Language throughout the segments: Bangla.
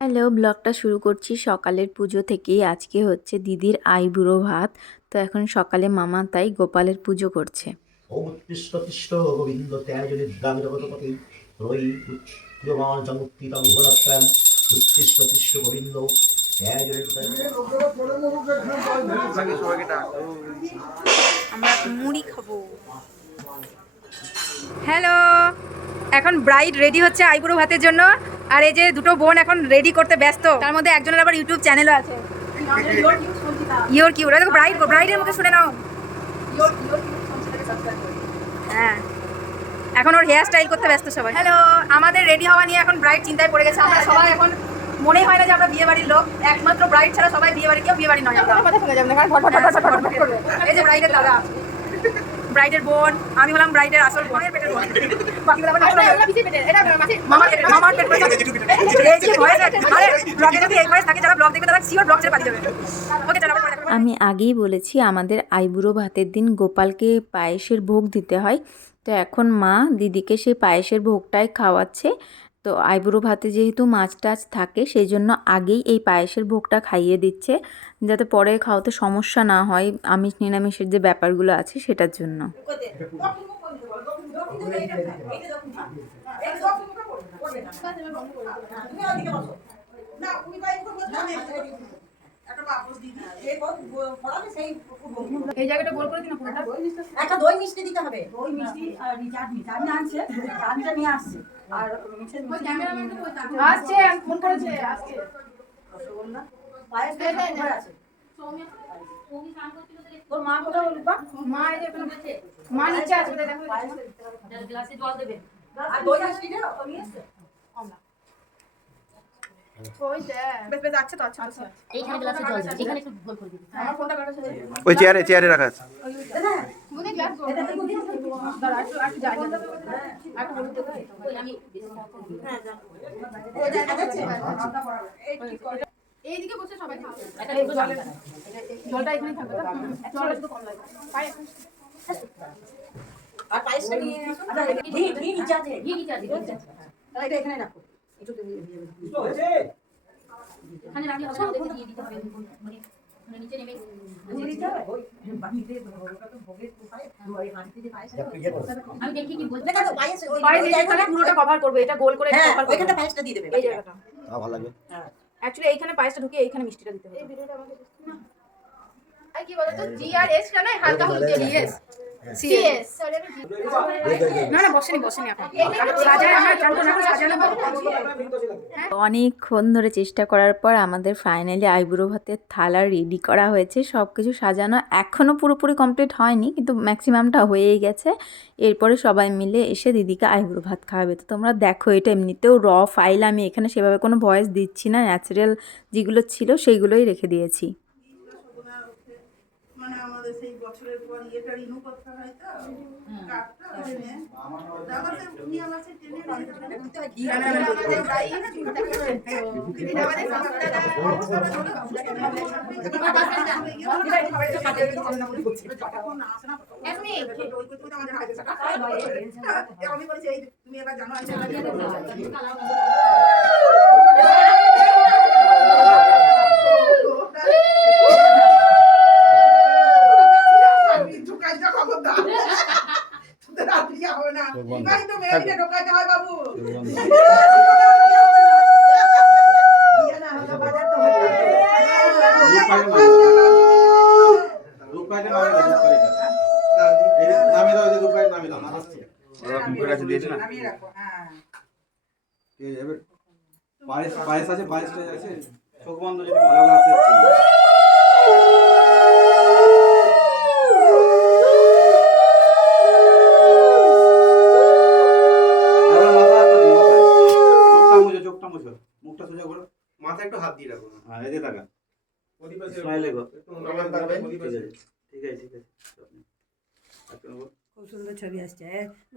হ্যালো, ব্লগটা শুরু করছি সকালের পুজো থেকেই। আজকে হচ্ছে দিদির আইবুড়ো ভাত। তো এখন সকালে মামা তাই গোপালের পুজো করছে। ওম উৎকৃষ্ট কৃষ্ট গোবিন্দ ত্যাজ নিদ্রাম জগৎপতি রই উচ্চমান জঙ্গিতং ভুবনত্রাম উৎকৃষ্ট কৃষ্ট গোবিন্দ ত্যাজ আমরা মুড়ি খাবো। হ্যালো, এখন ব্রাইড রেডি হচ্ছে আইবুড়ো ভাতের জন্য। আর এই যে দুটো বোন এখন রেডি করতে ব্যস্ত। তার মধ্যে একজনের আবার ইউটিউব চ্যানেলও আছে, ইয়োর কিউট। দেখো ব্রাইডের মুখে শুনে নাও। হ্যাঁ, এখন ওর হেয়ার স্টাইল করতে ব্যস্ত সবাই। হ্যালো, আমাদের রেডি হওয়া নিয়ে এখন ব্রাইড চিন্তায় পড়ে গেছে। আমরা সবাই এখন মনেই হয় না যে আমরা বিয়ে বাড়ির লোক। একমাত্র ব্রাইড ছাড়া সবাই বিয়ে বাড়ি, কেউ বিয়ে বাড়ি নয়। এই যে ব্রাইডের দাদা, ব্রাইডের বোন, আমি হলাম ব্রাইডের আসল বোনের পেটের বোন। বাকিগুলো আবার মামার পেটের, মামার পেট করে এই যে ভয়েস আছে। আরে ব্লগে যদি এই ভয়েস থাকে, যারা ব্লগ দেখবে তারা সিওর ব্লগ ছেড়ে পালিয়ে যাবে। ওকে, চলো আবার পরে। আমি আগেই বলেছি আমাদের আইবুড়ো ভাতের দিন গোপালকে পায়েসের ভোগ দিতে হয়। তো এখন মা দিদিকে সেই পায়েসের ভোগটাই খাওয়াচ্ছে। তো আইবুড়ো ভাতে যেহেতু মাছ টাছ থাকে, সেই জন্য আগেই এই পায়েসের ভোগটা খাইয়ে দিচ্ছে, যাতে পরে খাওয়াতে সমস্যা না হয়, আমিষ নিরামিষের যে ব্যাপারগুলো আছে সেটার জন্য। এই জায়গাটা গোল করে দিন না, পুরোটা একটা দই মিষ্টি দিতে হবে। দই মিষ্টি আর চাটনি আনছে, চাটনিটা নিয়ে আসছে। আর ক্যামেরাম্যানকে বলতে আসছে, আমি ফোন করেছে, আসছে। রসগোল্লা পায়েস ঘরে আছে। তোর মা কোথায় বলবি? মা এই যে এখানে মা নিচে আছে, দেখো গ্লাসে জল দেবে। আর দই মিষ্টি দাও, তো নিয়ে এসছে। এইখানে গ্লাসে জল দিন, এখানে একটু গোল করে দিন। আমার ফোনটা কাটা ছিল। ওই চেয়ারে রাখা আছে। মুনি গ্লাস এটা কি মুনি দাঁড়া, একটু যাই একটু বলতে দেবে। ওই আমি হ্যাঁ যা। এইদিকে বসে সবাই খাবে। একটা একটু জল দিন। জলটা এখানে থাকবে তো, জল একটু কম লাগবে। পায়ে আর পায়েসটা নিয়ে আসো। আচ্ছা, ঘি নিচে আছে। ঘি দিতে আছে, ঘি দিতে আছে। তাহলে এটা এখানে রাখো। একটু এখানে রাখলে হবে না, ওদেরকে দিয়ে দিতে হবে। মানে মানে নিচে নেমে আমি দেখি কি বলতে। দেখো পায়েস ওই পায়ে এইখানে পুরোটা কভার করবে, এটা গোল করে হ্যাঁ, কভার করবে। ওইখানটা পায়েসটা দিয়ে দেবে। এই জায়গাটা ভালো লাগবে। হ্যাঁ। অ্যাকচুয়ালি এইখানে পায়েসটা ঢুকিয়ে এইখানে মিষ্টিটা দিতে হবে। এই ভিডিওটা আমাকে না আর কি বলতো, জি আর এস টা না হালকা হলুদ দিয়ে জিএস সিএস না না, বসেনি এখন সাজায়, আমরা জানতো না সাজানো হবে। অনেকক্ষণ ধরে চেষ্টা করার পর আমাদের ফাইনালি আইবুড়ো ভাতের থালা রেডি করা হয়েছে। সব কিছু সাজানো এখনও পুরোপুরি কমপ্লিট হয়নি, কিন্তু ম্যাক্সিমামটা হয়েই গেছে। এরপরে সবাই মিলে এসে দিদিকে আইবুড়ো ভাত খাওয়াবে। তো তোমরা দেখো, এটা এমনিতেও র ফাইল, আমি এখানে সেভাবে কোনো ভয়েস দিচ্ছি না, ন্যাচারাল যেগুলো ছিল সেইগুলোই রেখে দিয়েছি। মানে আমাদের সেই বছরের পর ইয়েটা রিনিউ করতে হয়, তো কার্ডটা এনে আবার উনি আমার সেই টেনে দিতে হয় ঘি। আমি বলছি এই তুমি এবার জানো ঢোকাইতে হয় বাবু। পায়েস আছে, পায়েসটা আছে, চোখ বন্ধ যদি ভালো আছে। মাথা একটু হাত দিয়ে রাখো। হ্যাঁ, এই যে টাকা স্মাইলে গো। ঠিক আছে। খুব সুন্দর ছবি আসছে।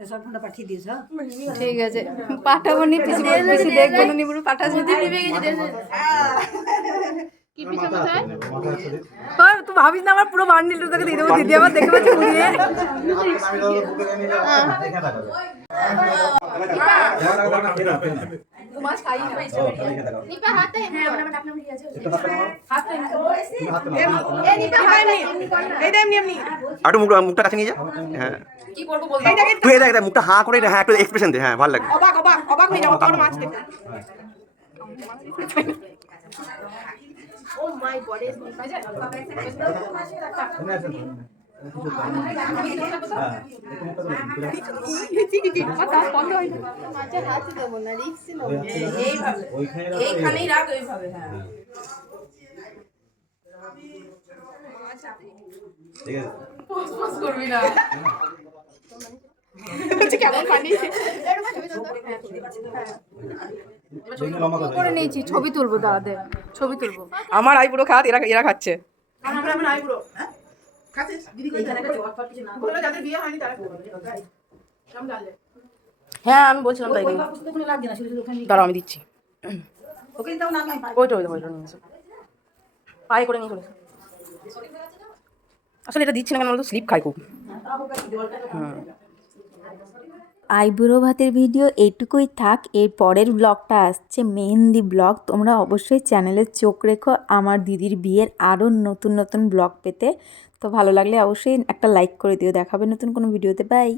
সব ফোনটা পাঠিয়ে দিস। ঠিক আছে, পাঠাবো নি, পিসি বেশি দেখবো না, নিবুড়ো পাঠাবো। কি পিসি কোথায়? তুই ভাবিস না আমার পুরো বান্ডিল তোকে দিয়ে দেবো, দিদি আমার দেখে পাচ্ছি ঘুরিয়ে। মাছ খাই না নিপা হাতটা এমনি হ্যাঁ কর। আমার ডাকনা মিলিয়ে আছে একটু হাতটা নাও। হাতটা তুমি হাতটা নাও। এই নিপা এমনি এই দে এমনি আর একটু মুখটা কাছে নিয়ে যা। হ্যাঁ কি করব বলতে এইটাকে তুই এই দেখ দেখ, মুখটা হাঁ করে হ্যাঁ একটু এক্সপ্রেশন দে, হ্যাঁ ভালো লাগে। অবাক অবাক অবাক হয়ে যাবো তোর মাছ দেখে ও মাই গড এস নিপা যা এখানে আছে তো। হ্যাঁ, একটু মুখটা ধরো, ভিতরে। কি কথা বন্ধ হই মাছের হাত দেবো না, রিস্ক ছিল। এইভাবে ওইখানে রাখো, এইখানেই রাখ এইভাবে হ্যাঁ হ্যাঁ। ঠিক আছে। পোস্ট করবি না বলছি কেমন পানি বেগুন লম্বা করে করে নিয়েছি, ছবি তুলবো দাঁড়াতে, ছবি তুলবো। আমার আইবুড়ো খাত এরা এরা খাচ্ছে আমরা আইবুড়ো হ্যাঁ খাচ্ছিস দিদি কই জানে বললো যাদের বিয়ে হয়নি তারা কেমন জানলে হ্যাঁ আমি বলছিলাম তাই ওখানে লাগছে না, শুধু ওখানে দাঁড়াও আমি দিচ্ছি ওখানে দাও না, আমি ওইটা নিয়ে এসো পায়ে করে নিয়ে চলে এসো। আসলে এটা দিচ্ছি না কেন বলতো, স্লিপ খাই খুব হুম আইবুড়ো ভাতের ভিডিও এইটুকুই থাক। এর পরের ব্লগটা আসছে মেহেন্দি ব্লগ। তোমরা অবশ্যই চ্যানেলে চোখ রেখো আমার দিদির বিয়ের আরও নতুন নতুন ব্লগ পেতে। তো ভালো লাগলে অবশ্যই একটা লাইক করে দিও। দেখাবে নতুন কোনো ভিডিওতে। বাই।